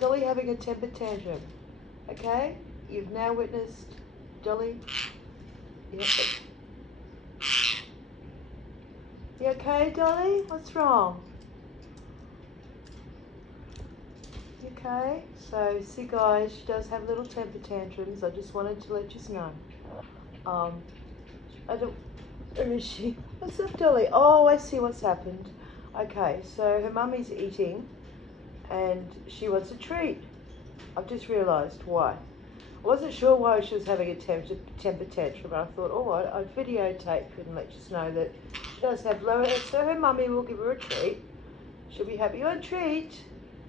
Dolly having a temper tantrum. Okay? You've now witnessed Dolly. Yep. You okay, Dolly? What's wrong? You okay? So, see guys, she does have little temper tantrums. I just wanted to let you know. I don't... Where is she? What's up, Dolly? Oh, I see what's happened. Okay, so her mummy's eating and she wants a treat. I've just realised why. I wasn't sure why she was having a temper tantrum, but I thought, oh, I'd videotape and let you know that she does have lower, so her mummy will give her a treat. She'll be happy. You want a treat?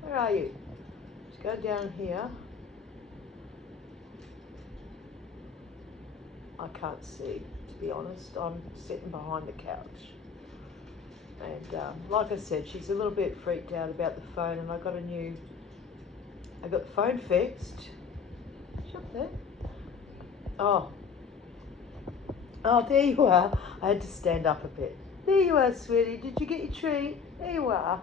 Where are you? Let's go down here. I can't see, to be honest. I'm sitting behind the couch. And like I said, she's a little bit freaked out about the phone, and I got the phone fixed. She's up there. Oh, there you are. I had to stand up a bit. There you are, sweetie. Did you get your treat? There you are.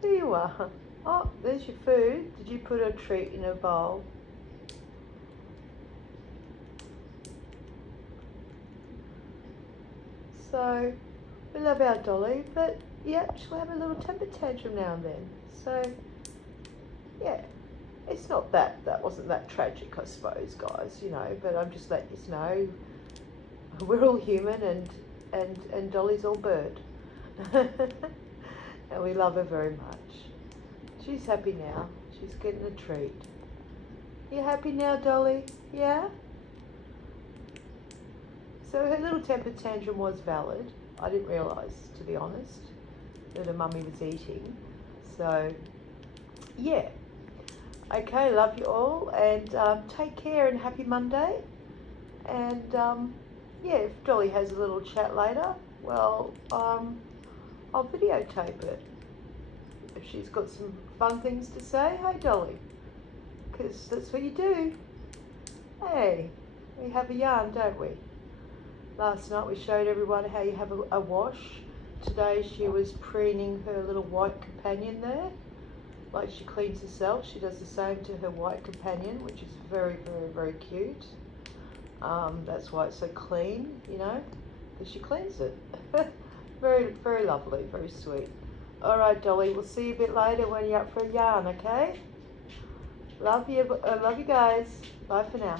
There you are. Oh, there's your food. Did you put a treat in a bowl? So, we love our Dolly, but yeah, she'll have a little temper tantrum now and then. So, yeah, it's not that wasn't that tragic, I suppose, guys, you know, but I'm just letting you know we're all human and Dolly's all bird. And we love her very much. She's happy now. She's getting a treat. You happy now, Dolly? Yeah? So her little temper tantrum was valid. I didn't realise, to be honest, that her mummy was eating. So, yeah. Okay, love you all, and take care and happy Monday. And yeah, if Dolly has a little chat later, well, I'll videotape it. If she's got some fun things to say, hey Dolly, because that's what you do. Hey, we have a yarn, don't we? Last night we showed everyone how you have a wash. Today she was preening her little white companion there. Like she cleans herself, she does the same to her white companion, which is very, very, very cute. That's why it's so clean, you know, because she cleans it. Very, very lovely, very sweet. All right, Dolly, we'll see you a bit later when you're up for a yarn, okay? Love you guys. Bye for now.